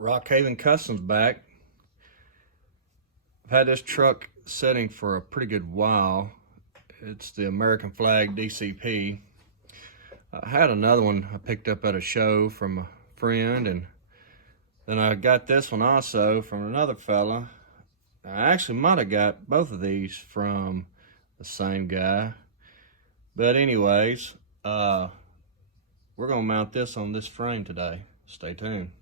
Rockhaven Customs back. I've had this truck sitting for a pretty good while. It's the American flag DCP. I had another one I picked up at a show from a friend, and then I got this one also from another fella. I actually might have got both of these from the same guy. But anyways, we're gonna mount this on this frame today. Stay tuned.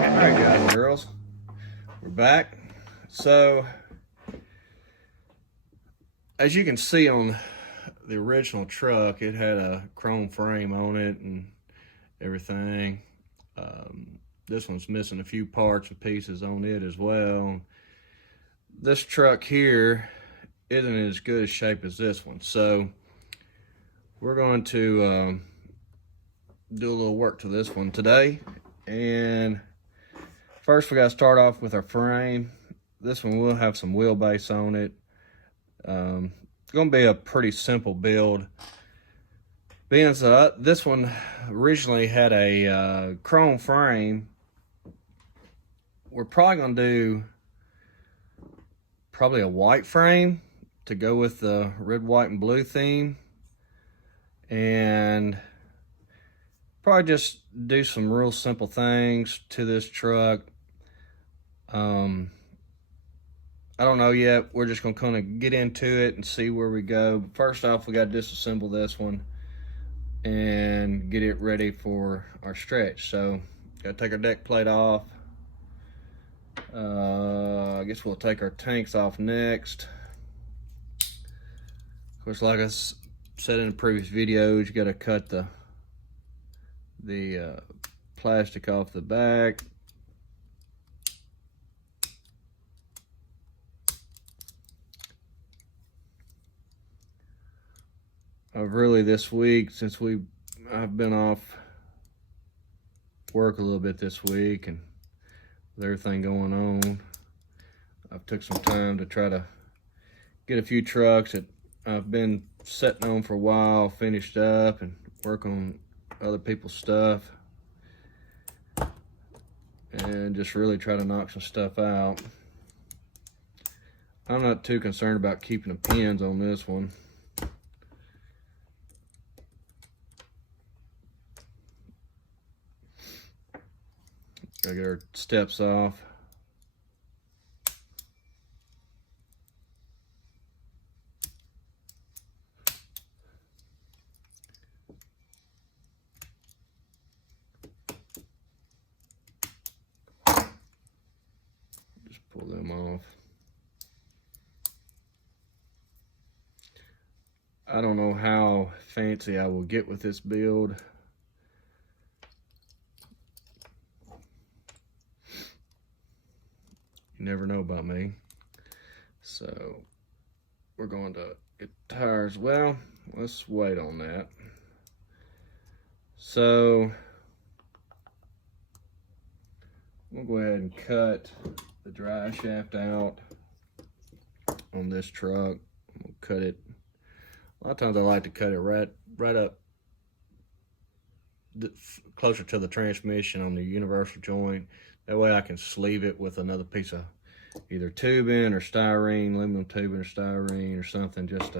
Alright guys and girls, we're back. So, as you can see on the original truck, it had a chrome frame on it and everything. This one's missing a few parts and pieces on it as well. This truck here isn't in as good a shape as this one, so we're going to do a little work to this one today. And first, we got to start off with our frame. This one will have some wheelbase on it. It's going to be a pretty simple build. Being so this one originally had a chrome frame, we're probably going to do a white frame to go with the red, white, and blue theme. And probably just do some real simple things to this truck. I don't know yet. We're just gonna kind of get into it and see where we go. But first off, we got to disassemble this one and get it ready for our stretch. So, got to take our deck plate off. I guess we'll take our tanks off next. Of course, like I said in the previous videos, you got to cut the plastic off the back. I've really this week, since I've been off work a little bit this week and with everything going on, I've took some time to try to get a few trucks that I've been sitting on for a while finished up and work on other people's stuff and just really try to knock some stuff out. I'm not too concerned about keeping the pins on this one. Gotta get our steps off. Just pull them off. I don't know how fancy I will get with this build. You never know about me. So we're going to get tires. Well, let's wait on that. So we'll go ahead and cut the drive shaft out on this truck. We'll cut it. A lot of times I like to cut it right up closer to the transmission on the universal joint. That way I can sleeve it with another piece of either tubing or styrene, aluminum tubing or styrene or something, just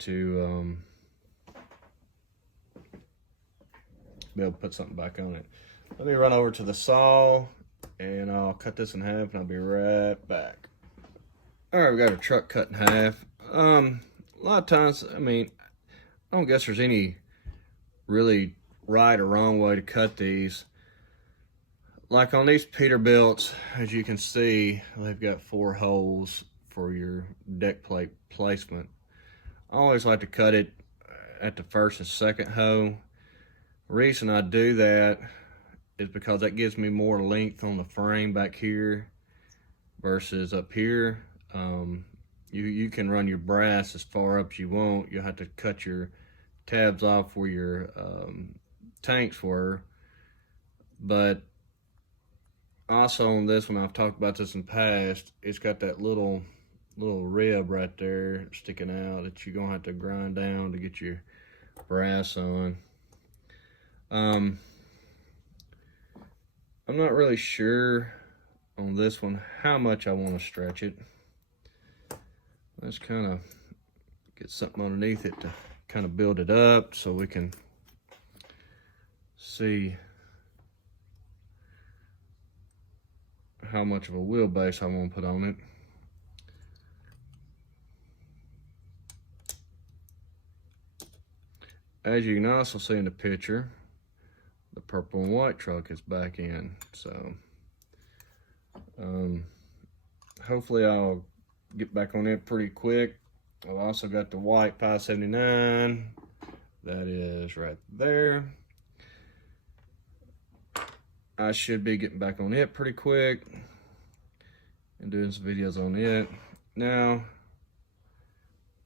to be able to put something back on it. Let me run over to the saw and I'll cut this in half and I'll be right back. All right, we got our truck cut in half. A lot of times, I mean, I don't guess there's any really right or wrong way to cut these. Like on these Peterbilts, as you can see, they've got 4 holes for your deck plate placement. I always like to cut it at the first and second hoe. The reason I do that is because that gives me more length on the frame back here versus up here. You can run your brass as far up as you want. You'll have to cut your tabs off where your tanks were. But also on this one, I've talked about this in the past, it's got that little rib right there sticking out that you're gonna have to grind down to get your brass on. I'm not really sure on this one how much I want to stretch it. Let's kind of get something underneath it to kind of build it up so we can see how much of a wheelbase I want to put on it. As you can also see in the picture, the purple and white truck is back in. So hopefully I'll get back on it pretty quick. I've also got the white 579. That is right there. I should be getting back on it pretty quick and doing some videos on it. Now,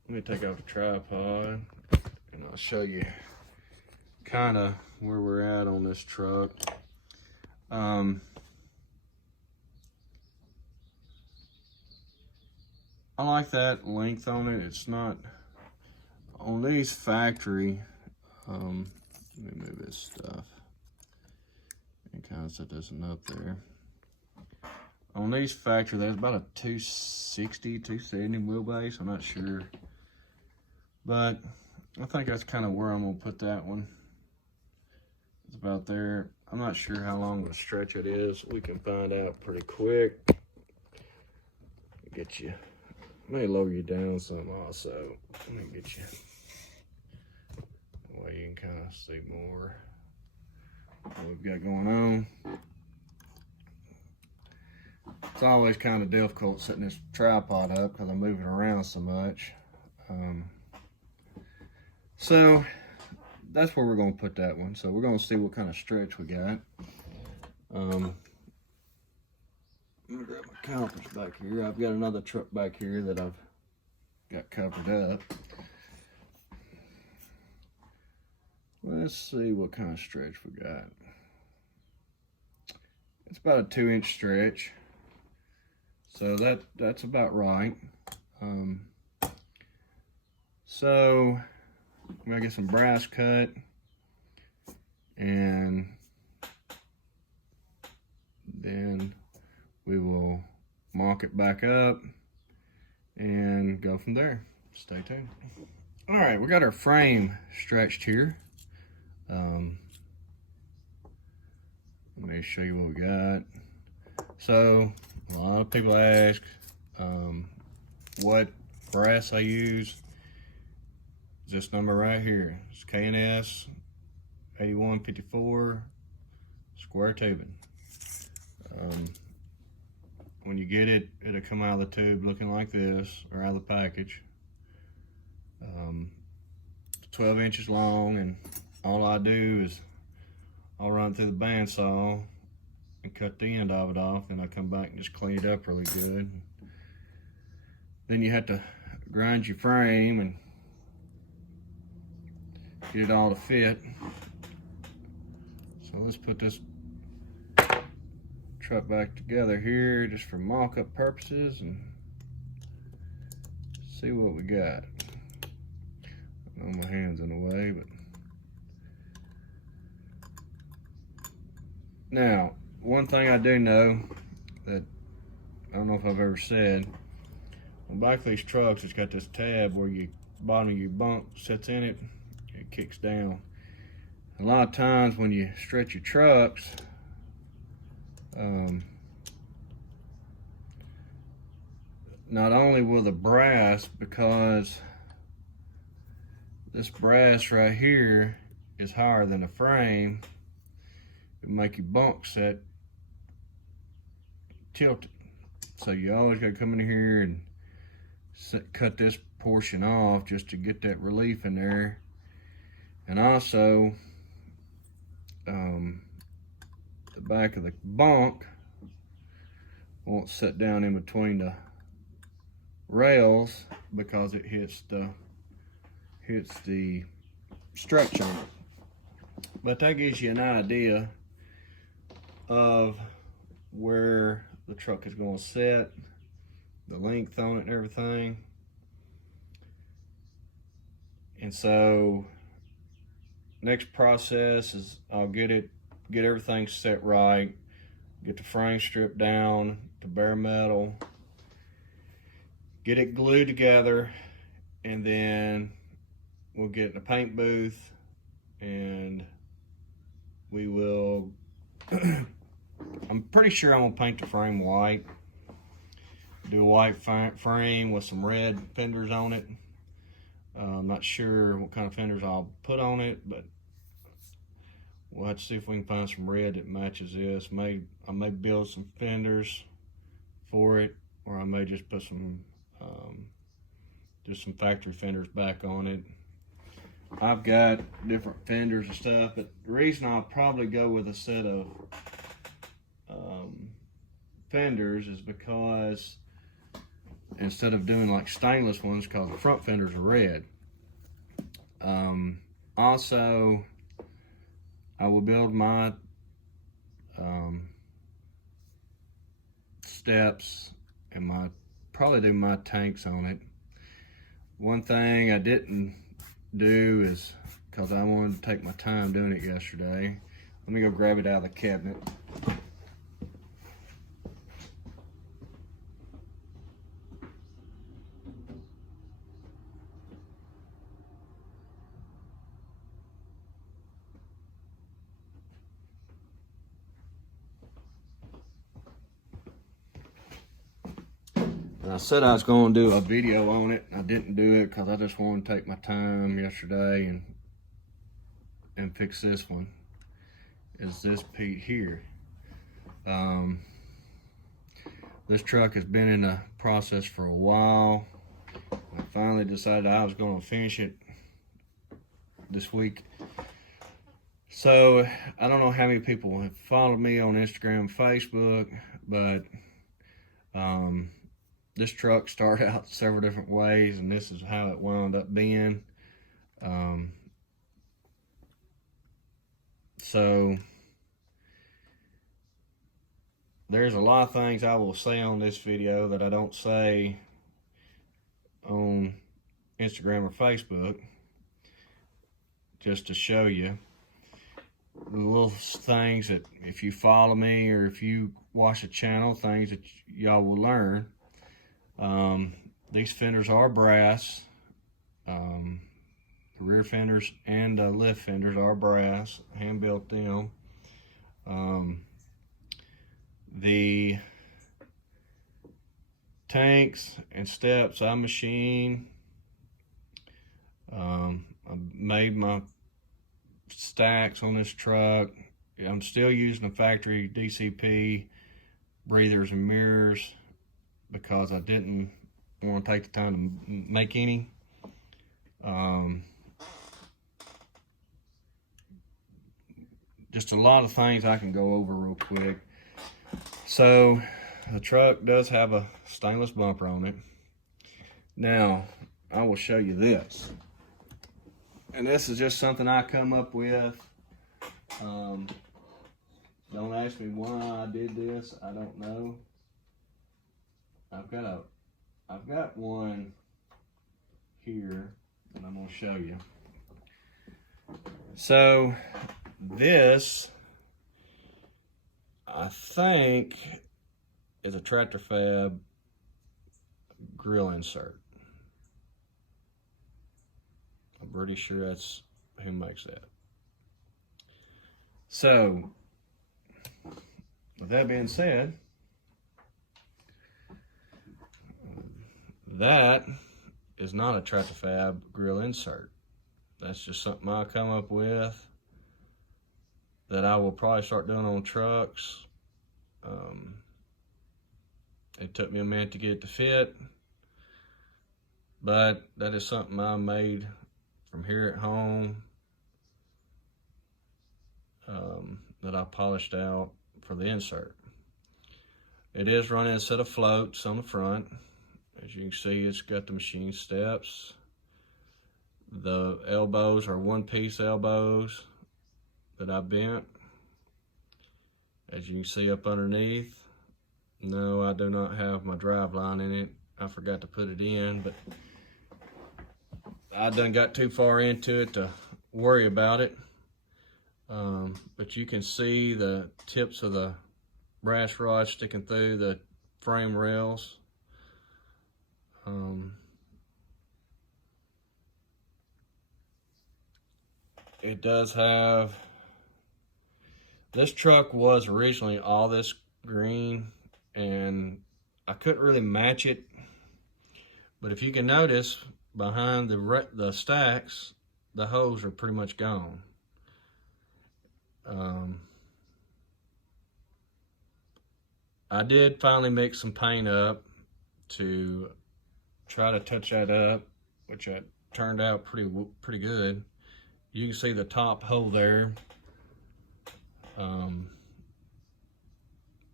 let me take off the tripod and I'll show you kind of where we're at on this truck. I like that length on it. It's not on these factory. Let me move this stuff and kind of set this one up there. On these factory, there's about a 260, 270 wheelbase. I'm not sure, but I think that's kind of where I'm gonna put that one. It's about there. I'm not sure how long the stretch it is. We can find out pretty quick. Get you. May lower you down some also. Let me get you. That way you can kind of see more what we've got going on. It's always kind of difficult setting this tripod up because I'm moving around so much. So that's where we're going to put that one. So we're going to see what kind of stretch we got. Let me grab my calipers back here. I've got another truck back here that I've got covered up. Let's see what kind of stretch we got. It's about a 2-inch stretch. So that's about right. So I'm gonna get some brass cut and then we will mark it back up and go from there. Stay tuned. All right, we got our frame stretched here. Let me show you what we got. So a lot of people ask what brass I use. This number right here. It's K&S 8154 square tubing. When you get it, it'll come out of the tube looking like this, or out of the package. 12 inches long, and all I do is I'll run through the bandsaw and cut the end of it off, and I come back and just clean it up really good. Then you have to grind your frame and get it all to fit. So let's put this truck back together here just for mock-up purposes and see what we got. I know my hand's in the way, but now one thing I do know that I don't know if I've ever said, on the back of these trucks, it's got this tab where you bottom of your bunk sits in it, it kicks down. A lot of times when you stretch your trucks, not only will the brass, because this brass right here is higher than the frame, it make your bunk set tilted. So you always gotta come in here and cut this portion off just to get that relief in there. And also, the back of the bunk won't sit down in between the rails because it hits the structure. But that gives you an idea of where the truck is going to sit, the length on it and everything. And so next process is I'll get everything set right, get the frame stripped down to bare metal, get it glued together, and then we'll get in a paint booth and we will I'm pretty sure I'm gonna paint the frame white, do a white frame with some red fenders on it. I'm not sure what kind of fenders I'll put on it, but we'll have to see if we can find some red that matches this. I may build some fenders for it, or I may just put some just some factory fenders back on it. I've got different fenders and stuff, but the reason I'll probably go with a set of fenders is because instead of doing like stainless ones, because the front fenders are red. Also, I will build my steps and probably do my tanks on it. One thing I didn't do is, because I wanted to take my time doing it yesterday, let me go grab it out of the cabinet. And I said I was going to do a video on it. I didn't do it because I just wanted to take my time yesterday and fix this one. Is this piece here. This truck has been in the process for a while. I finally decided I was going to finish it this week. So I don't know how many people have followed me on Instagram and Facebook, but this truck started out several different ways, and this is how it wound up being. So there's a lot of things I will say on this video that I don't say on Instagram or Facebook, just to show you the little things that if you follow me or if you watch the channel, things that y'all will learn. These fenders are brass. The rear fenders and the lift fenders are brass. Hand built them. The tanks and steps I machine. I made my stacks on this truck. I'm still using the factory DCP breathers and mirrors because I didn't want to take the time to make any. Just a lot of things I can go over real quick. So the truck does have a stainless bumper on it. Now I will show you this, and this is just something I come up with. Don't ask me why I did this. I don't know. I've got one here that I'm going to show you. So this, I think, is a Tractor Fab grill insert. I'm pretty sure that's who makes that. So with that being said, that is not a Tractor Fab grill insert. That's just something I come up with that I will probably start doing on trucks. It took me a minute to get it to fit, but that is something I made from here at home, that I polished out for the insert. It is running a set of floats on the front. As you can see, it's got the machine steps. The elbows are one-piece elbows that I bent. As you can see up underneath, no, I do not have my drive line in it. I forgot to put it in, but I done got too far into it to worry about it. But you can see the tips of the brass rods sticking through the frame rails. It does have, this truck was originally all this green, and I couldn't really match it. But if you can notice, behind the stacks, the holes are pretty much gone. I did finally mix some paint up to try to touch that up, which turned out pretty good. You can see the top hole there,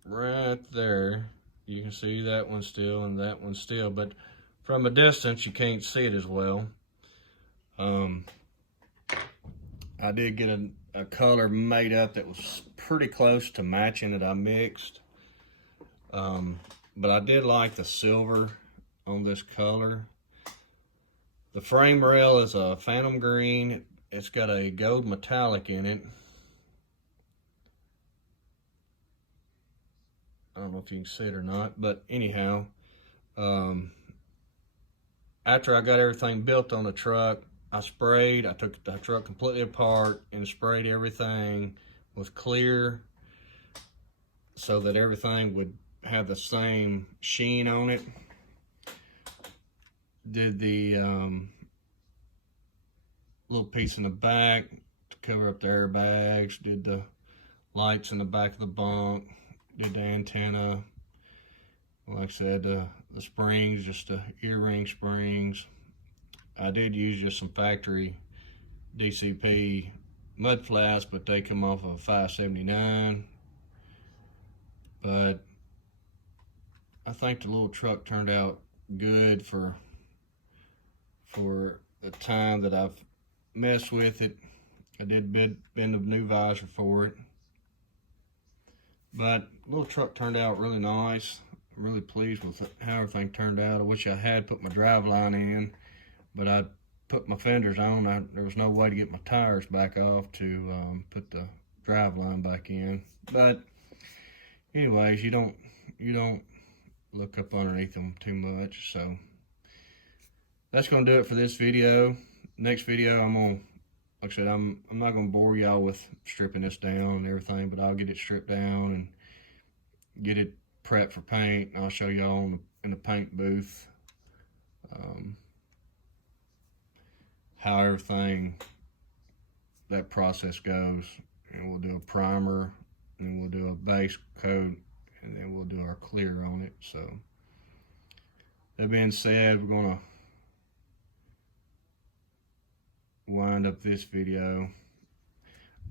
right there. You can see that one still and that one still, but from a distance you can't see it as well. I did get a color made up that was pretty close to matching that I mixed, but I did like the silver on this color. The frame rail is a phantom green. It's got a gold metallic in it. I don't know if you can see it or not, but anyhow, after I got everything built on the truck, I took the truck completely apart and sprayed everything with clear so that everything would have the same sheen on it. Did the little piece in the back to cover up the airbags, did the lights in the back of the bunk, did the antenna, like I said, the springs, just the ear ring springs. I did use just some factory DCP mud flats, but they come off of 579. But I think the little truck turned out good for the time that I've messed with it. I did bend a new visor for it, but the little truck turned out really nice. I'm really pleased with how everything turned out. I wish I had put my drive line in, but I put my fenders on. There was no way to get my tires back off to put the drive line back in. But anyways, you don't look up underneath them too much. So that's gonna do it for this video. Next video, like I said, I'm not gonna bore y'all with stripping this down and everything, but I'll get it stripped down and get it prepped for paint. I'll show y'all in the paint booth how everything, that process goes. And we'll do a primer, and then we'll do a base coat, and then we'll do our clear on it. So that being said, we're gonna wind up this video.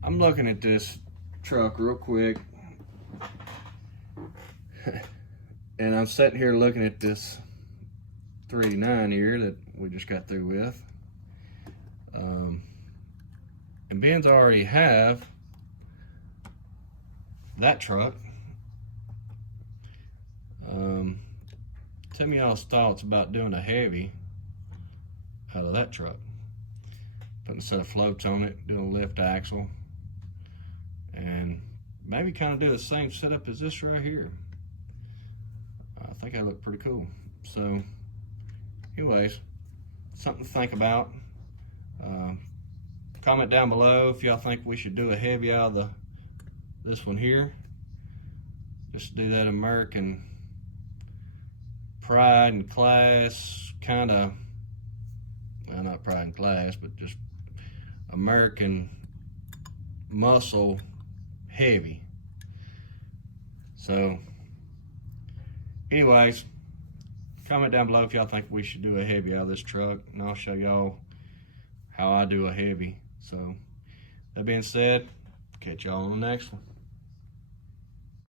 I'm looking at this truck real quick, and I'm sitting here looking at this 389 here that we just got through with. And Ben's already have that truck. Tell me y'all's thoughts about doing a heavy out of that truck. Putting a set of floats on it, doing a lift axle, and maybe kind of do the same setup as this right here. I think that looked pretty cool. So anyways, something to think about. Comment down below if y'all think we should do a heavy out of this one here. Just do that American pride and class kind of, well, not pride and class, but just American muscle heavy. So anyways, Comment down below if y'all think we should do a heavy out of this truck, and I'll show y'all how I do a heavy. So that being said, catch y'all on the next one.